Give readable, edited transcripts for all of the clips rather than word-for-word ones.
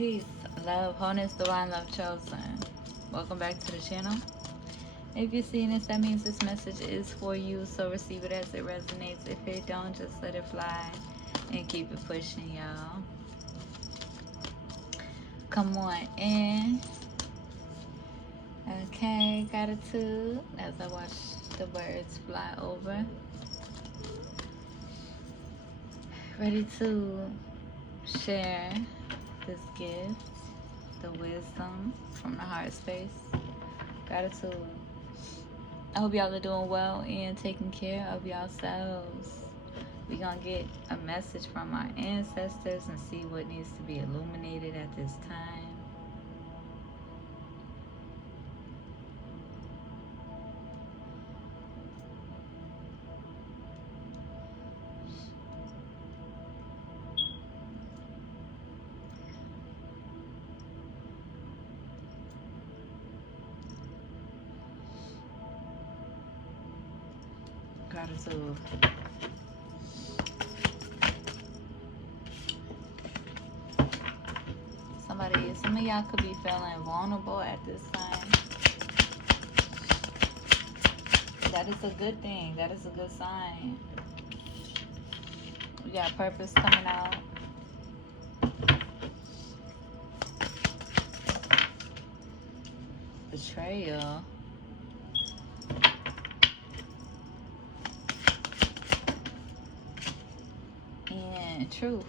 Peace, love, wholeness, divine love chosen. Welcome back to the channel. If you're seeing this, that means this message is for you. So receive it as it resonates. If it don't, just let it fly and keep it pushing, y'all. Come on in. Okay, gratitude as I watch the birds fly over. Ready to share this gift, the wisdom from the heart space. Gratitude. I hope y'all are doing well and taking care of yourselves. We're going to get a message from our ancestors and see what needs to be illuminated at this time. Gratitude. Some of y'all could be feeling vulnerable at this time. That is a good thing. That is a good sign. We got purpose coming out. Betrayal. And truth.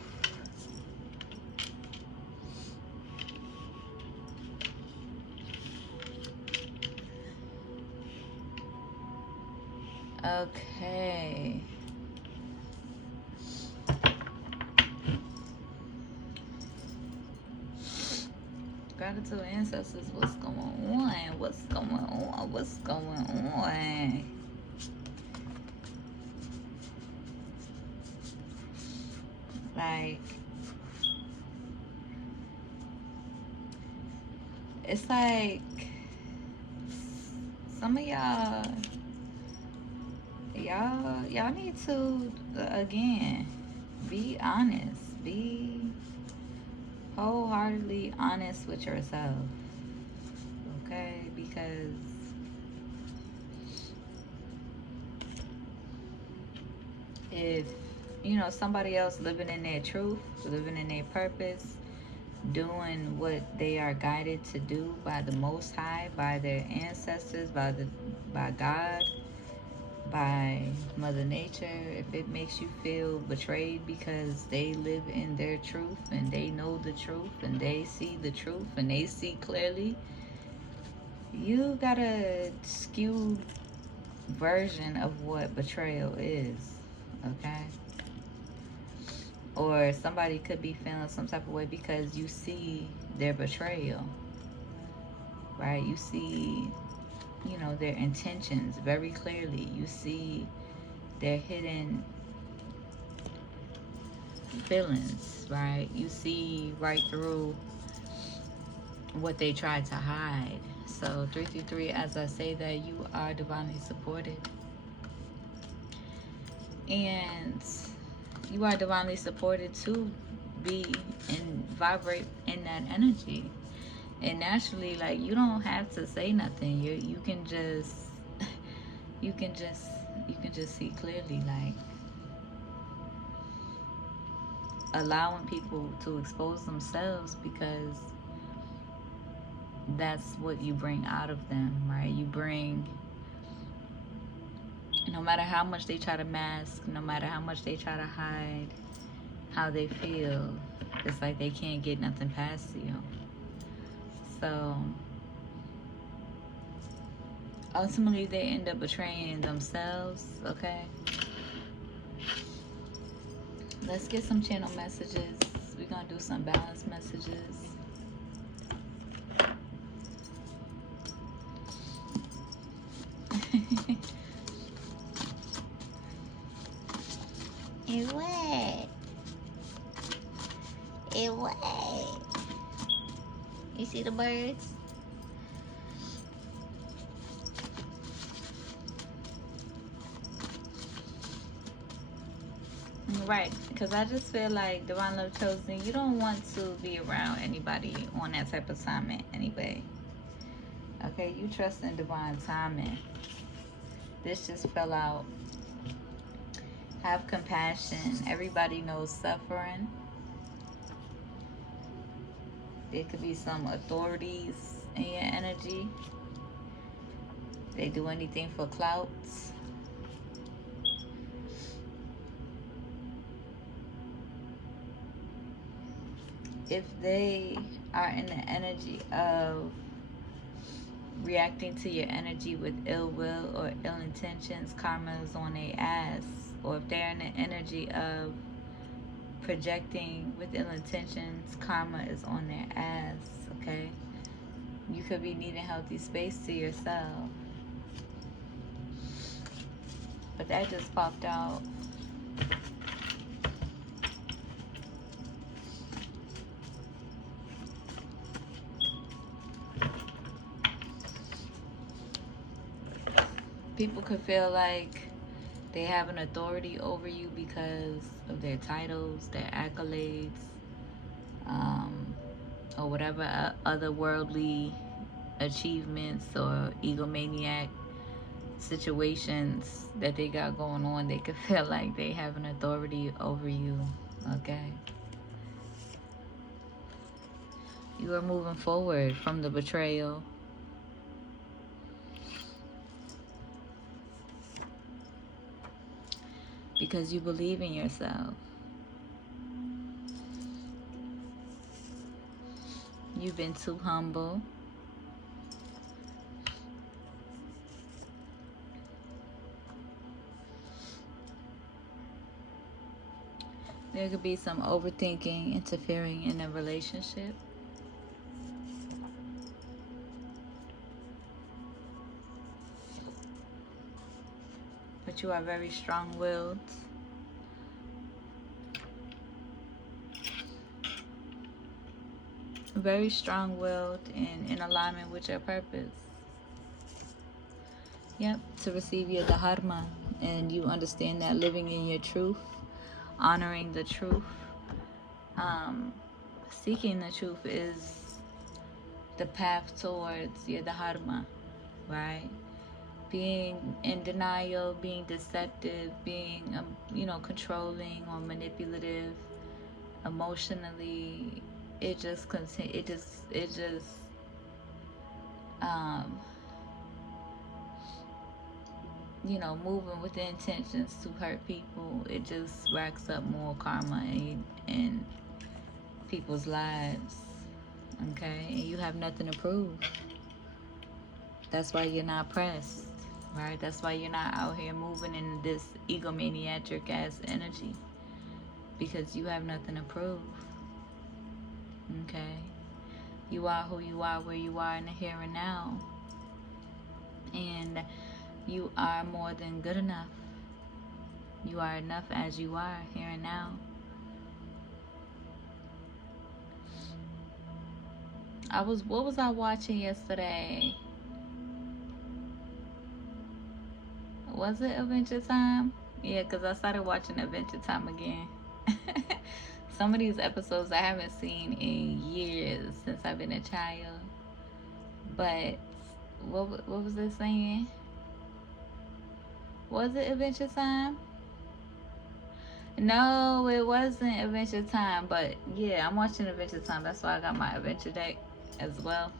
Okay. Gratitude ancestors, what's going on? What's going on? What's going on? Like, it's like some of y'all need to again be honest, be wholeheartedly honest with yourself, okay? Because if somebody else living in their truth, living in their purpose, doing what they are guided to do by the Most High, by their ancestors, by God, by Mother Nature, if it makes you feel betrayed because they live in their truth and they know the truth and they see the truth and they see clearly, you got a skewed version of what betrayal is, okay? Or somebody could be feeling some type of way because you see their betrayal, right? You see, their intentions very clearly. You see their hidden feelings, right? You see right through what they tried to hide. So 333, as I say that, you are divinely supported. And you are divinely supported to be and vibrate in that energy. And naturally, like, you don't have to say nothing. You can just you can just see clearly, like, allowing people to expose themselves because that's what you bring out of them, right? You bring, no matter how much they try to mask, no matter how much they try to hide how they feel, it's like they can't get nothing past you. So ultimately they end up betraying themselves, okay? Let's get some channel messages. We're gonna do some balance messages. It what? It what? You see the birds? Right, because I just feel like Divine Love Chosen, you don't want to be around anybody on that type of assignment anyway. Okay, you trust in divine timing. This just fell out. Have compassion. Everybody knows suffering. There could be some authorities in your energy. They do anything for clouts. If they are in the energy of reacting to your energy with ill will or ill intentions, karma is on their ass. Or if they're in the energy of projecting with ill intentions, karma is on their ass, okay? You could be needing healthy space to yourself. But that just popped out. People could feel like they have an authority over you because of their titles, their accolades, or whatever other worldly achievements or egomaniac situations that they got going on. They could feel like they have an authority over you, okay? You are moving forward from the betrayal. Because you believe in yourself. You've been too humble. There could be some overthinking, interfering in a relationship. But you are very strong-willed. Very strong-willed and in alignment with your purpose. Yep, to receive your dharma. And you understand that living in your truth, honoring the truth, seeking the truth is the path towards your dharma, right? Being in denial, being deceptive, being, controlling or manipulative, emotionally, it just um, moving with the intentions to hurt people, it just racks up more karma in people's lives. Okay, and you have nothing to prove. That's why you're not pressed, right? That's why you're not out here moving in this egomaniac ass energy, because you have nothing to prove. Okay, you are who you are, where you are in the here and now, and you are more than good enough. You are enough as you are here and now. What was I watching yesterday? Was it Adventure Time? Yeah, because I started watching Adventure Time again. Some of these episodes I haven't seen in years since I've been a child. But what was it saying? Was it Adventure Time? No, it wasn't Adventure Time. But yeah, I'm watching Adventure Time. That's why I got my Adventure deck as well.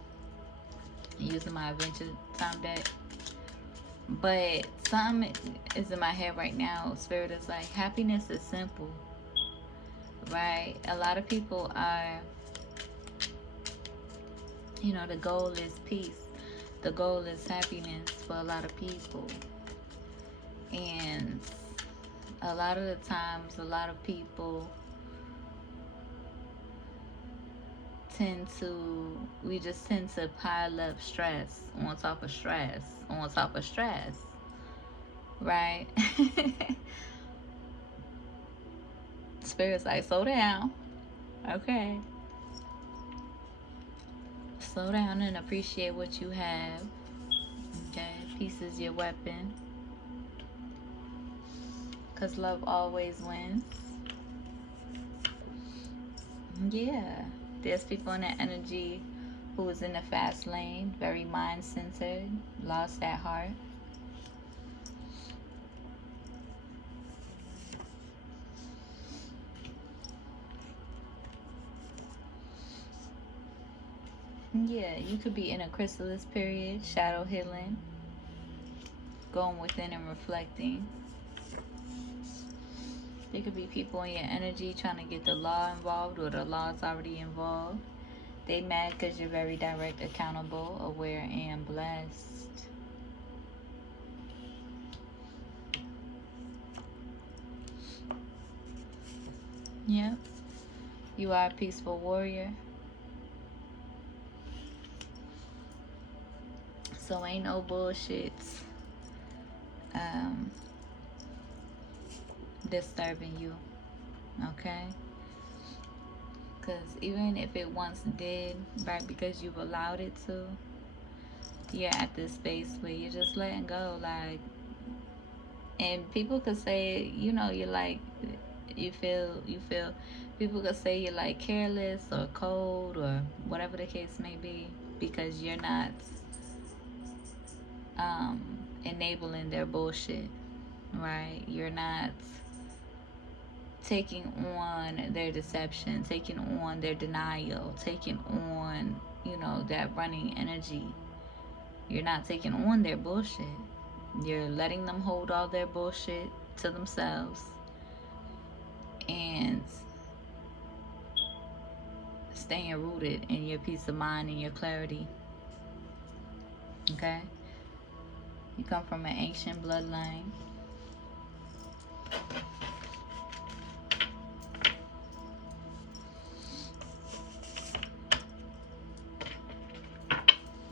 Using my Adventure Time deck. But something is in my head right now. Spirit is like, happiness is simple. Right? A lot of people are, the goal is peace. The goal is happiness for a lot of people. And a lot of the times, a lot of people we just tend to pile up stress on top of stress on top of stress. Right? Spirit's like, slow down. Okay. Slow down and appreciate what you have. Okay? Peace is your weapon. Because love always wins. Yeah, there's people in that energy who is in the fast lane, very mind centered, lost at heart. Yeah, you could be in a chrysalis period, shadow healing, going within and reflecting. There could be people in your energy trying to get the law involved, or the law's already involved. They mad because you're very direct, accountable, aware, and blessed. Yep. You are a peaceful warrior. So ain't no bullshits um, disturbing you. Okay? Because even if it once did, right, because you've allowed it to, you're at this space where you're just letting go. Like, and people could say, you know, you're like, you feel, people could say you're like careless or cold or whatever the case may be, because you're not um, enabling their bullshit, right? You're not taking on their deception, taking on their denial, taking on, you know, that running energy. You're not taking on their bullshit. You're letting them hold all their bullshit to themselves and staying rooted in your peace of mind and your clarity. Okay? You come from an ancient bloodline.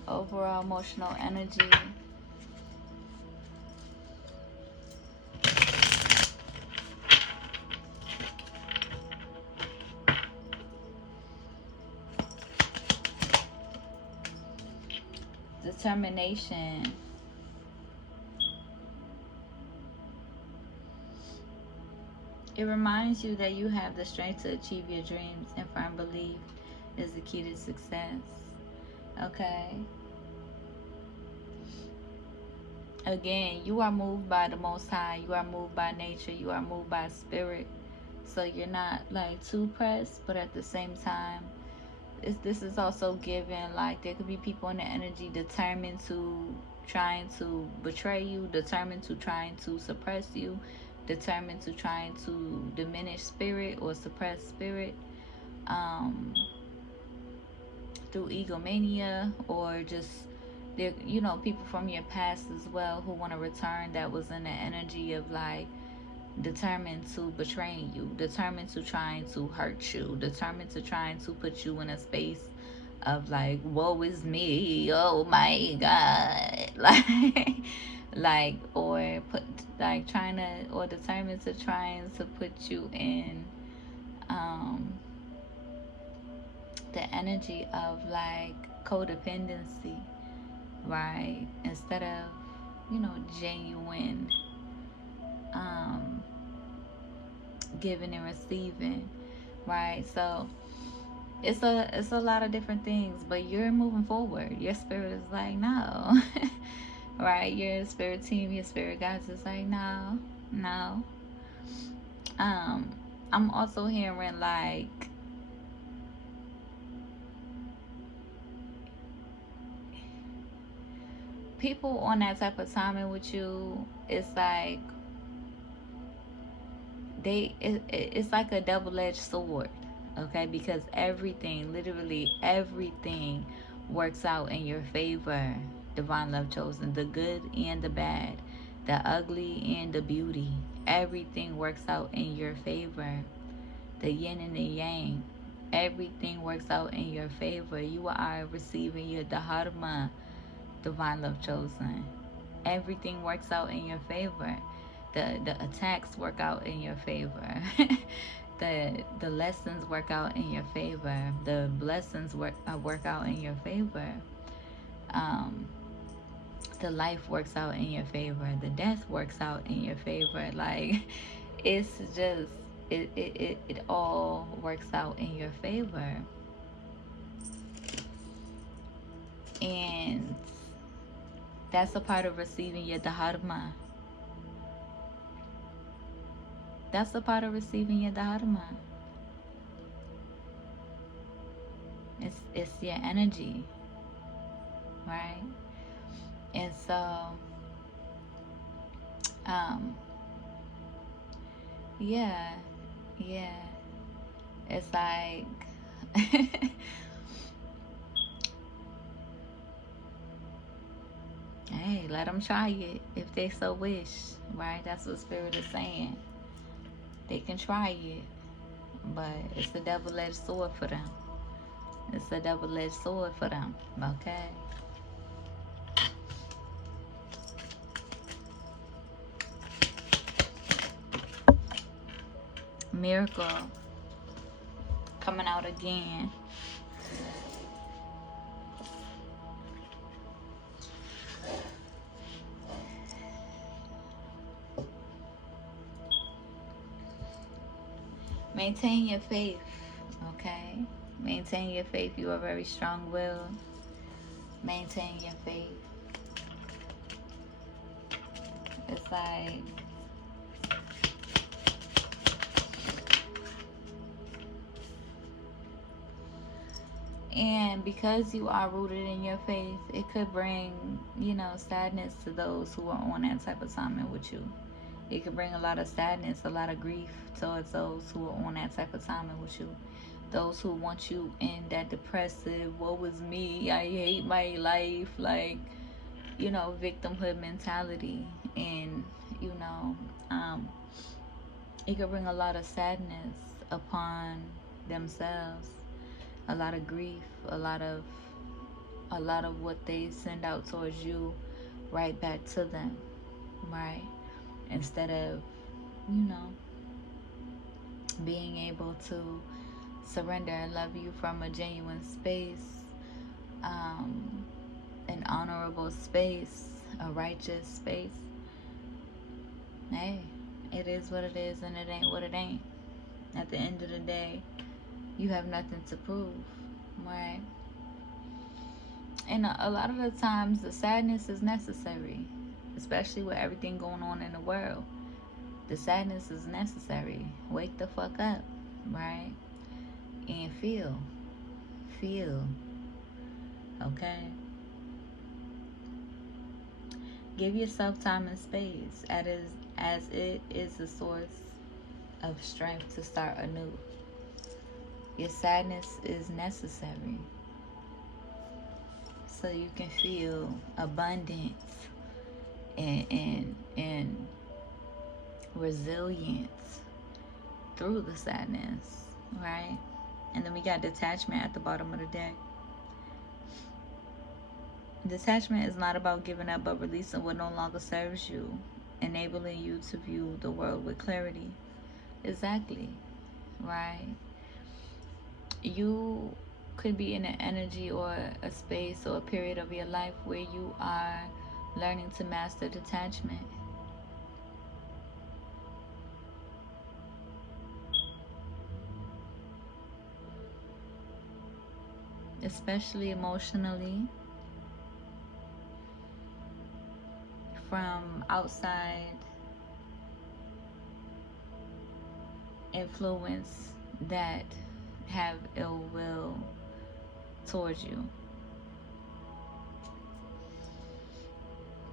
Overall emotional energy. Determination. It reminds you that you have the strength to achieve your dreams, and firm belief is the key to success. Okay? Again, you are moved by the Most High. You are moved by nature. You are moved by spirit. So you're not like too pressed, but at the same time, this is also given, like there could be people in the energy determined to trying to betray you, determined to trying to suppress you, determined to trying to diminish spirit or suppress spirit, um, through egomania, or just there, you know, people from your past as well who want to return, that was in the energy of like determined to betraying you, determined to trying to hurt you, determined to trying to put you in a space of like, woe is me, oh my god, like, or put, like trying to, or determined to trying to put you in um the energy of like codependency, right? Instead of, you know, genuine um giving and receiving, right? So it's a lot of different things, but you're moving forward. Your spirit is like, no. Right? Your spirit team, your spirit guides is like, no, no. um I'm also hearing like people on that type of timing with you, it's like it's like a double-edged sword. Okay? Because everything, literally everything, works out in your favor. Divine love chosen, the good and the bad, the ugly and the beauty, everything works out in your favor. The yin and the yang, everything works out in your favor. You are receiving your dharma, divine love chosen. Everything works out in your favor. The attacks work out in your favor. The lessons work out in your favor. The blessings work out in your favor. Um, the life works out in your favor. The death works out in your favor. Like, it's just it all works out in your favor. And that's a part of receiving your dharma. That's a part of receiving your dharma. It's your energy, right? And so, um, yeah, yeah. It's like, hey, let them try it if they so wish, right? That's what Spirit is saying. They can try it, but it's a double-edged sword for them. It's a double-edged sword for them, okay? Miracle coming out again. Maintain your faith, okay? Maintain your faith. You are very strong-willed. Maintain your faith. It's like, and because you are rooted in your faith, it could bring, sadness to those who are on that type of assignment with you. It could bring a lot of sadness, a lot of grief towards those who are on that type of assignment with you. Those who want you in that depressive, woe is me, I hate my life, like, victimhood mentality. And, it could bring a lot of sadness upon themselves, a lot of grief, a lot of what they send out towards you right back to them, right? Instead of, being able to surrender and love you from a genuine space, an honorable space, a righteous space. Hey, it is what it is and it ain't what it ain't. At the end of the day, you have nothing to prove, right? And a lot of the times the sadness is necessary, especially with everything going on in the world. The sadness is necessary. Wake the fuck up, right? And feel, okay? Give yourself time and space as it is a source of strength to start anew. Your sadness is necessary so you can feel abundance and resilience through the sadness, right? And then we got detachment at the bottom of the deck. Detachment is not about giving up, but releasing what no longer serves you, enabling you to view the world with clarity. Exactly, right? You could be in an energy or a space or a period of your life where you are learning to master detachment. Especially emotionally, from outside influence that have ill will towards you.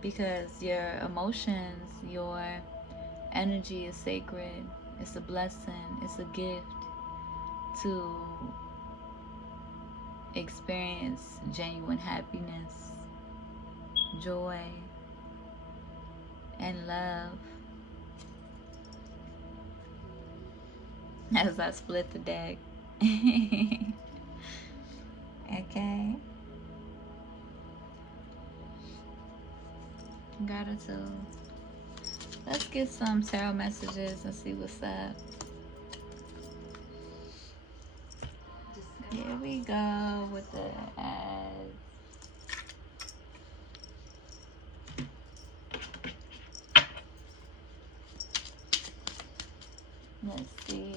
Because your emotions, your energy is sacred. It's a blessing. It's a gift to experience genuine happiness, joy, and love. As I split the deck. Okay. Gratitude. Let's get some tarot messages and see what's up. Here we go with the ads. Let's see.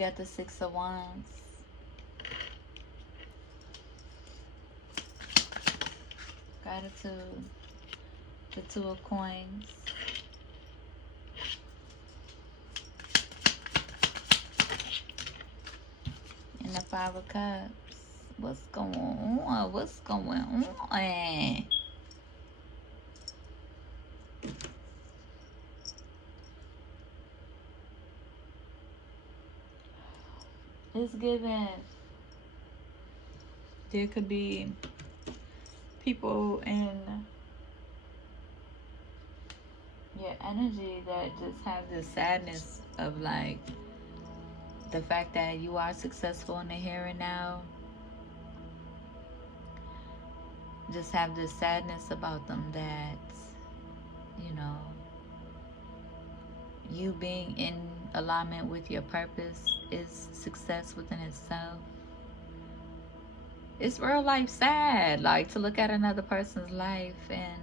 got the Six of Wands. Gratitude. The Two of Coins. And the Five of Cups. What's going on? What's going on? It's given. There could be people in your energy that just have this sadness of like the fact that you are successful in the here and now. Just have this sadness about them that, you know, you being in alignment with your purpose is success within itself. It's real life sad, like to look at another person's life and,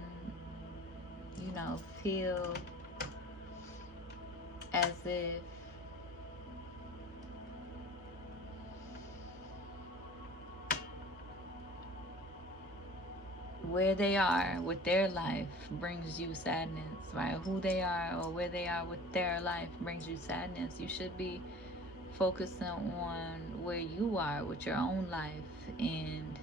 you know, feel as if where they are with their life brings you sadness, right? Who they are or where they are with their life brings you sadness. You should be focusing on where you are with your own life and,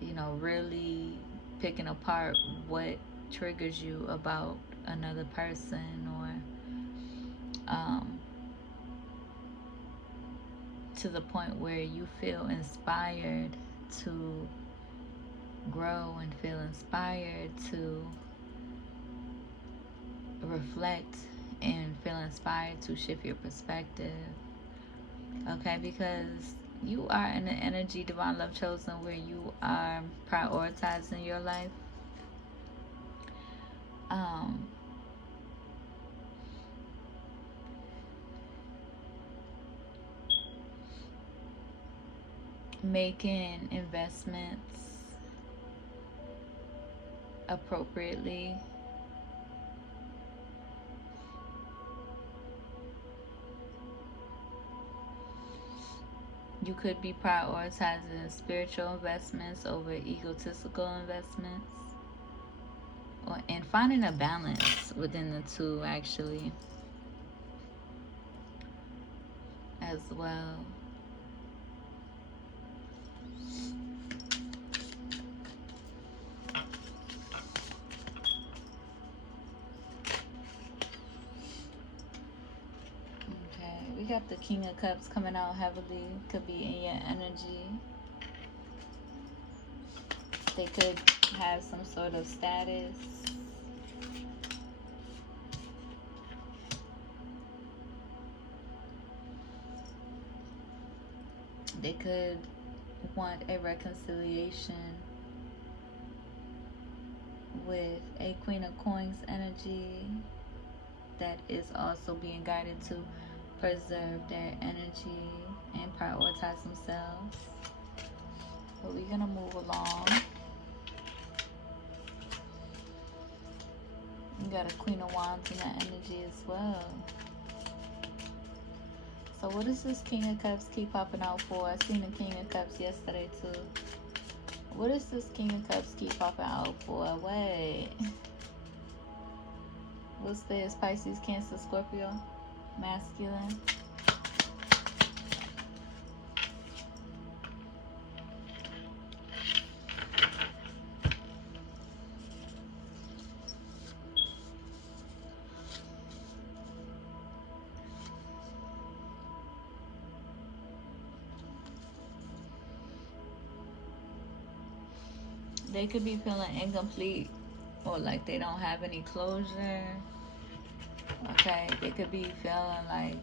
you know, really picking apart what triggers you about another person or to the point where you feel inspired to grow and feel inspired to reflect and feel inspired to shift your perspective. Okay, because you are in the energy divine love chosen where you are prioritizing your life. Making investments appropriately. You could be prioritizing spiritual investments over egotistical investments, and finding a balance within the two actually as well. We got the King of Cups coming out heavily. Could be in your energy. They could have some sort of status. They could want a reconciliation with a Queen of Coins energy that is also being guided to preserve their energy and prioritize themselves. But we're gonna move along. You got a Queen of Wands in that energy as well. So what does this King of Cups keep popping out for? I seen the King of Cups yesterday too. What does this King of Cups keep popping out for? Wait. What's this? Pisces, Cancer, Scorpio, masculine. They could be feeling incomplete or like they don't have any closure. Okay, they could be feeling like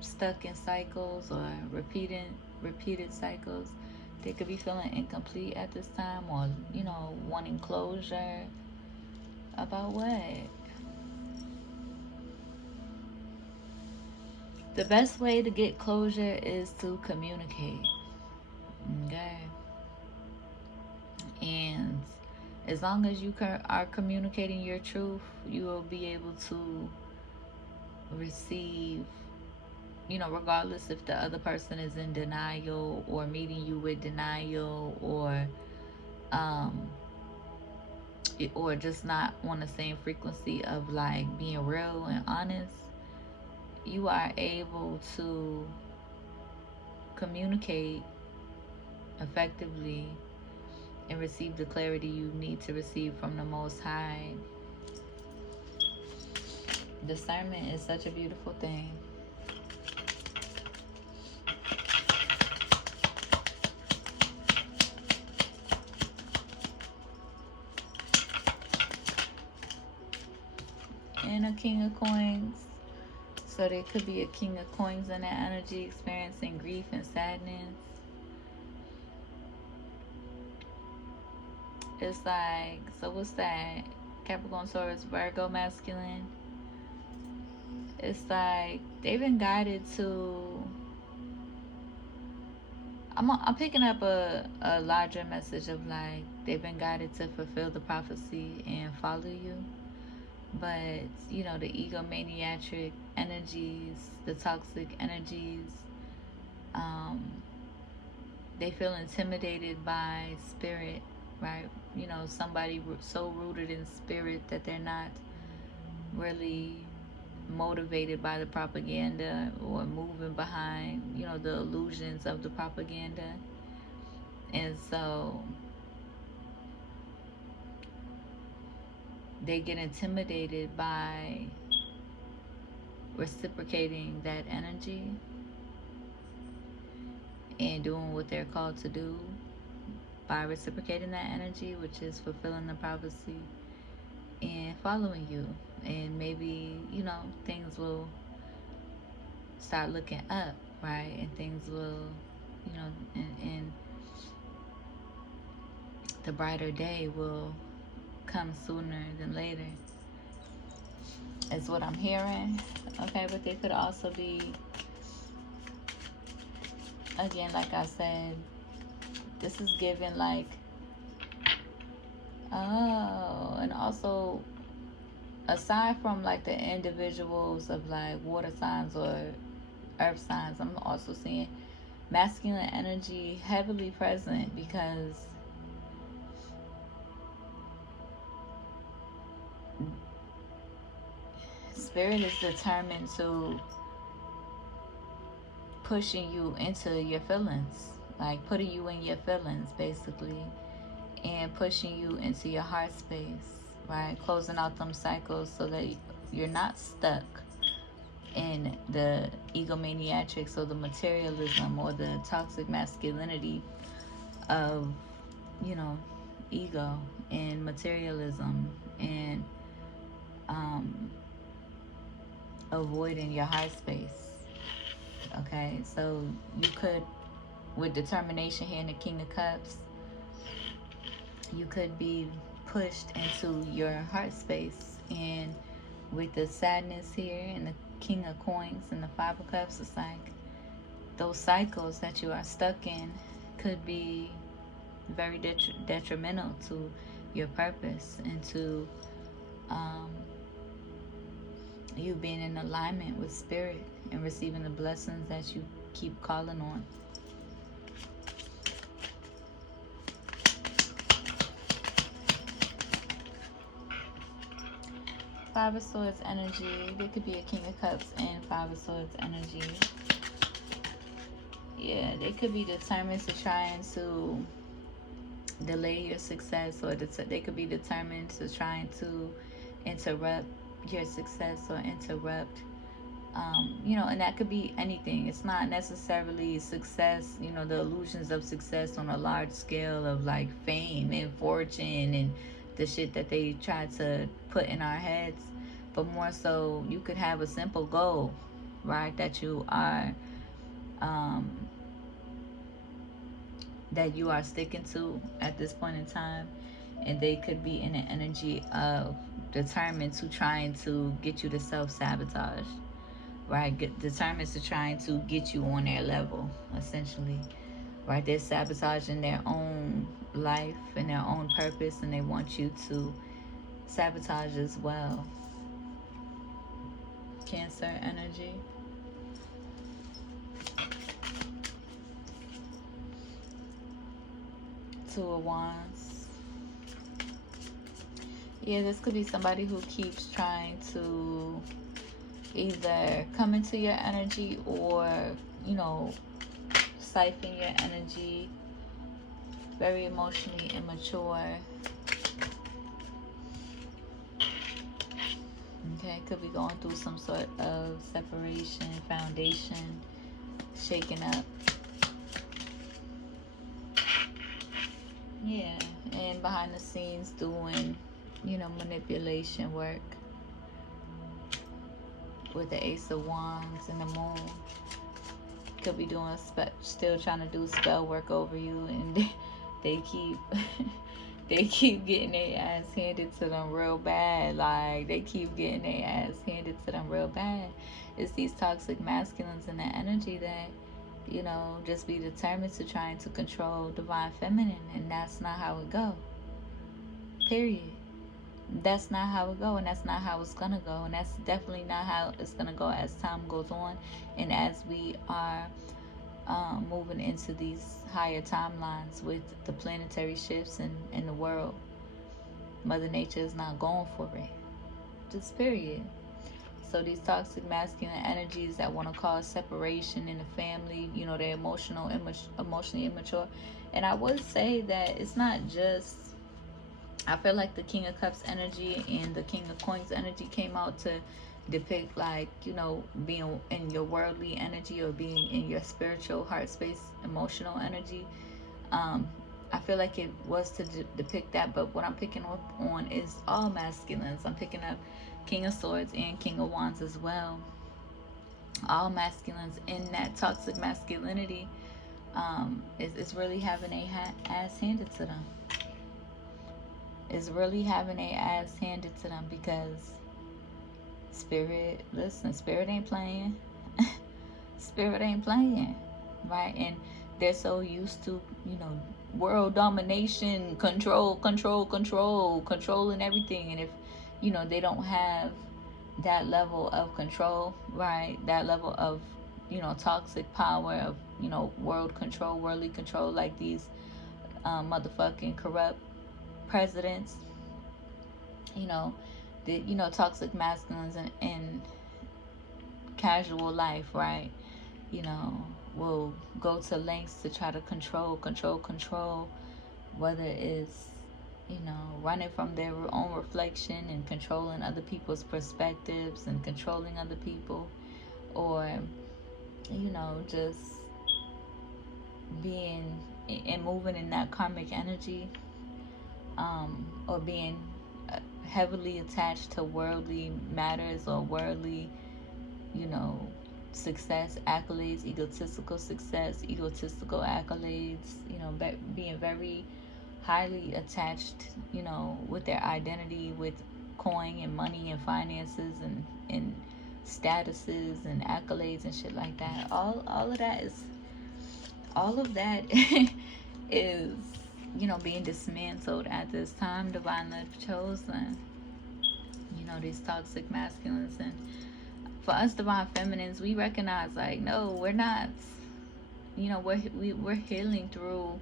stuck in cycles or repeated cycles. They could be feeling incomplete at this time or, you know, wanting closure about what? The best way to get closure is to communicate. Okay. And as long as you are communicating your truth, you will be able to receive regardless if the other person is in denial or meeting you with denial, um or just not on the same frequency of like being real and honest, you are able to communicate effectively and receive the clarity you need to receive from the Most High. Discernment is such a beautiful thing. And a King of Coins. So there could be a King of Coins in that energy, experiencing grief and sadness. It's like, so what's that? Capricorn, Taurus, Virgo, masculine. It's like they've been guided to. I'm picking up a larger message of like they've been guided to fulfill the prophecy and follow you. But the egomaniac energies, the toxic energies, um, they feel intimidated by spirit, right? Somebody so rooted in spirit that they're not really motivated by the propaganda or moving behind, the illusions of the propaganda. And so they get intimidated by reciprocating that energy and doing what they're called to do by reciprocating that energy, which is fulfilling the prophecy and following you. And maybe, things will start looking up, right? And things will, and the brighter day will come sooner than later, is what I'm hearing. Okay, but they could also be, again, like I said, this is given like, oh, and also aside from like the individuals of like water signs or earth signs, I'm also seeing masculine energy heavily present, because spirit is determined to pushing you into your feelings, like putting you in your feelings basically, and pushing you into your heart space, right? Closing out them cycles so that you're not stuck in the egomaniacs or the materialism or the toxic masculinity of, you know, ego and materialism, and um, avoiding your heart space. Okay, so you could, with determination here in the King of Cups, you could be pushed into your heart space. And with the sadness here and the King of Coins and the Five of Cups, it's like those cycles that you are stuck in could be very detrimental to your purpose and to um, you being in alignment with spirit and receiving the blessings that you keep calling on. Five of Swords energy. There could be a King of Cups and Five of Swords energy. Yeah, they could be determined to trying to delay your success, or they could be determined to trying to interrupt your success or interrupt, and that could be anything. It's not necessarily success, the illusions of success on a large scale of like fame and fortune and the shit that they try to put in our heads, but more so you could have a simple goal, right, that you are um, that you are sticking to at this point in time, and they could be in an energy of determined to trying to get you to self-sabotage, right? Determined to trying to get you on their level, essentially, right? They're sabotaging their own life and their own purpose, and they want you to sabotage as well. Cancer energy. Two of Wands. Yeah, this could be somebody who keeps trying to either come into your energy or, you know, siphon your energy. Very emotionally immature. Okay, could be going through some sort of separation, foundation, shaking up. Yeah, and behind the scenes doing, you know, manipulation work with the Ace of Wands and the Moon. Could be doing still trying to do spell work over you, and they keep they keep getting their ass handed to them real bad. Like, they keep getting their ass handed to them real bad. It's these toxic masculines in the energy that, you know, just be determined to trying to control divine feminine, and that's not how it go. Period. That's not how it go, and that's not how it's gonna go, and that's definitely not how it's gonna go as time goes on, and as we are moving into these higher timelines with the planetary shifts in the world. Mother Nature is not going for it. Just period. So these toxic masculine energies that want to cause separation in the family, you know, they're emotionally immature. And I would say that it's not just, I feel like the King of Cups energy and the King of Coins energy came out to depict, like, you know, being in your worldly energy or being in your spiritual heart space, emotional energy. I feel like it was to depict that, but what I'm picking up on is all masculines. I'm picking up King of Swords and King of Wands as well. All masculines in that toxic masculinity is really having a ass handed to them. Is really having a ass handed to them because spirit, listen, spirit ain't playing. Spirit ain't playing, right? And they're so used to, you know, world domination, controlling everything. And if, you know, they don't have that level of control, right? That level of, you know, toxic power of, you know, worldly control, like these motherfucking corrupt presidents, you know, the, you know, toxic masculines in casual life, right? You know, will go to lengths to try to control, whether it's, you know, running from their own reflection and controlling other people's perspectives and controlling other people, or, you know, just being and moving in that karmic energy, or being heavily attached to worldly matters or worldly, you know, success, accolades, egotistical accolades, you know, being very highly attached, you know, with their identity, with coin and money and finances and statuses and accolades and shit like that. All of that is, you know, being dismantled at this time, divinely chosen. You know, these toxic masculines. And for us divine feminines, we recognize, like, no, we're not, you know, we're healing through,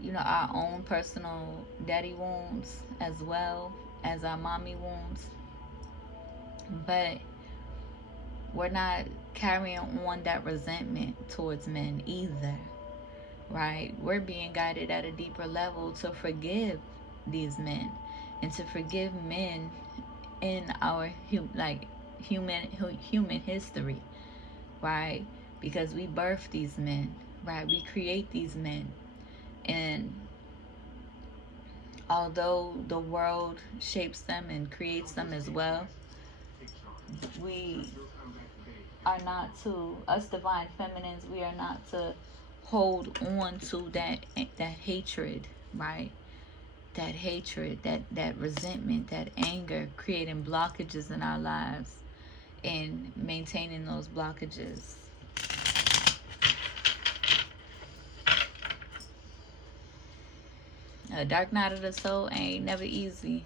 you know, our own personal daddy wounds as well as our mommy wounds, but we're not carrying on that resentment towards men either, right? We're being guided at a deeper level to forgive these men and to forgive men in our human history, right? Because we birth these men, right? We create these men, and although the world shapes them and creates them as well, we are not to, us divine feminines, we are not to hold on to that hatred, right? That hatred, that resentment, that anger, creating blockages in our lives and maintaining those blockages. A dark night of the soul ain't never easy.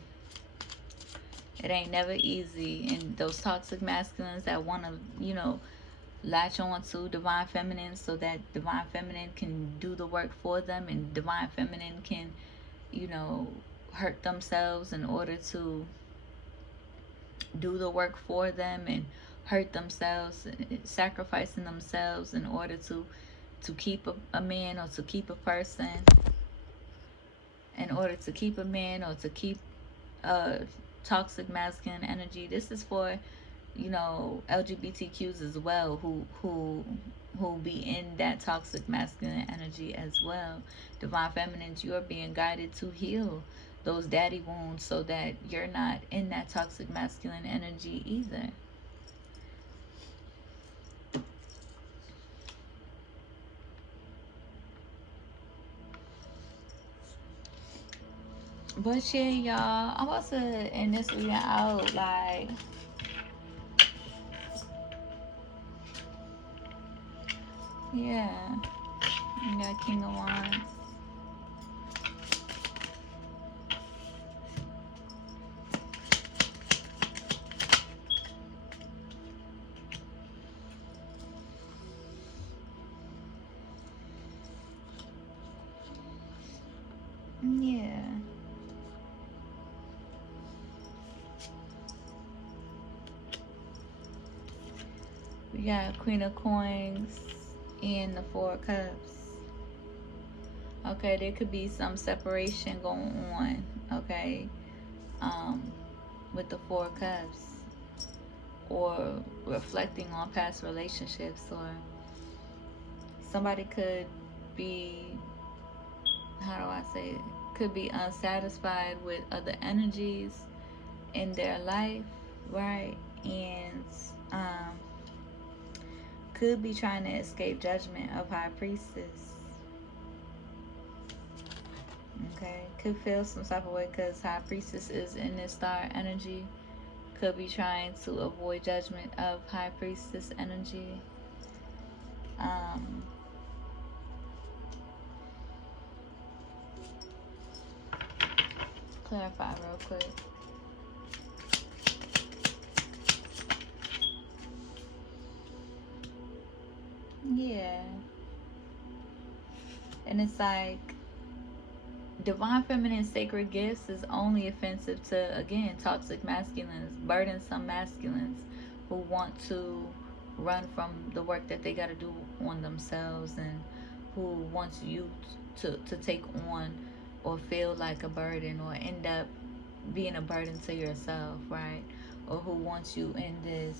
It ain't never easy. And those toxic masculines that want to, you know, latch on to divine feminine so that divine feminine can do the work for them, and divine feminine can, you know, hurt themselves in order to do the work for them, and hurt themselves, sacrificing themselves in order to keep a man, or to keep a person, in order to keep a man, or to keep uh toxic masculine energy. This is for, you know, LGBTQs as well, who be in that toxic masculine energy as well. Divine feminines, you are being guided to heal those daddy wounds so that you're not in that toxic masculine energy either. But yeah, y'all, I'm about to end this reading out. Like, yeah, you got King of Wands. Yeah. We got Queen of Coins and the Four of Cups. Okay, there could be some separation going on. Okay, um, with the Four of Cups, or reflecting on past relationships, or somebody could be, how do I say it? Could be unsatisfied with other energies in their life, right? And um, could be trying to escape judgment of High Priestess. Okay, could feel some type of way because High Priestess is in this star energy. Could be trying to avoid judgment of High Priestess energy. Um, Clarify real quick. Yeah, and it's like divine feminine sacred gifts is only offensive to, again, toxic masculines, burdensome masculines who want to run from the work that they got to do on themselves, and who wants you to take on or feel like a burden, or end up being a burden to yourself, right? Or who wants you in this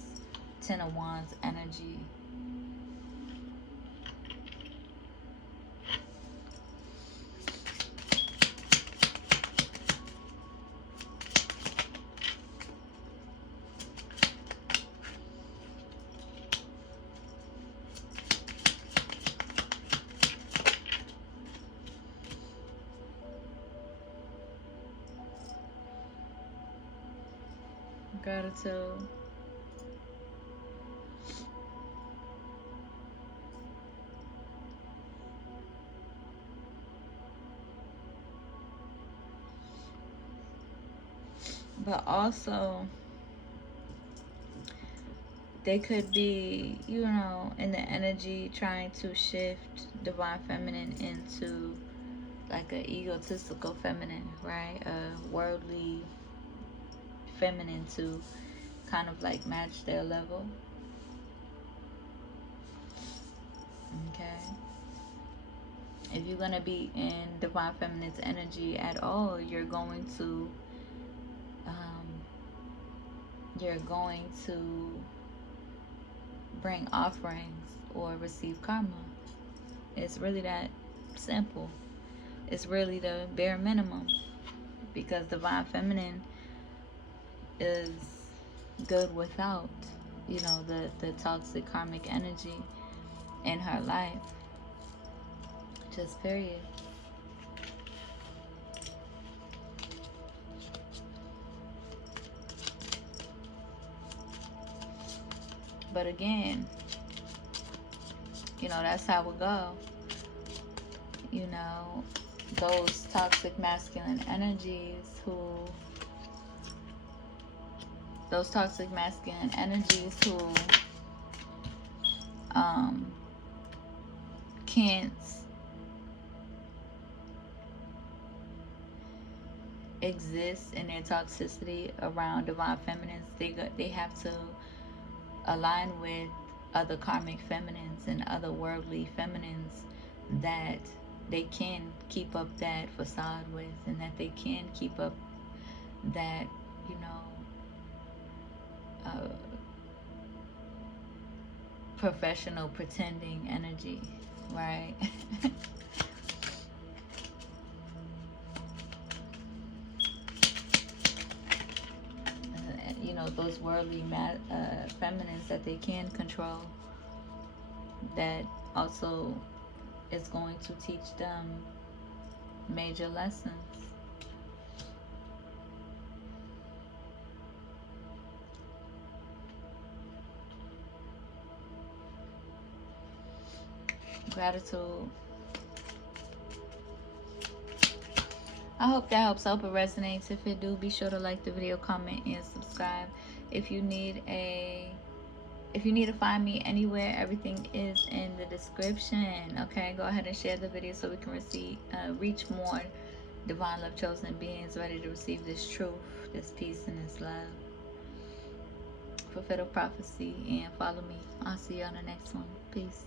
Ten of Wands energy. Gratitude. But also, they could be, you know, in the energy trying to shift divine feminine into like a egotistical feminine, right? A worldly feminine to kind of like match their level. Okay. If you're gonna be in divine feminine's energy at all, um, you're going to bring offerings or receive karma. It's really that simple. It's really the bare minimum, because divine feminine is good without, you know, the toxic karmic energy in her life. Just period. But again, you know, that's how it go. You know, those toxic masculine energies who those toxic masculine energies who um, can't exist in their toxicity around divine feminines. They have to align with other karmic feminines and other worldly feminines that they can keep up that facade with, and that they can keep up that, you know, uh, professional pretending energy, right? You know, those worldly feminines that they can control, that also is going to teach them major lessons. Gratitude. I hope that helps. I hope it resonates. If it do, be sure to like the video, comment, and subscribe. If you need a if you need to find me anywhere, everything is in the description. Okay, go ahead and share the video so we can reach more divine love chosen beings ready to receive this truth, this peace, and this love. Fulfill prophecy and follow me. I'll see you on the next one. Peace.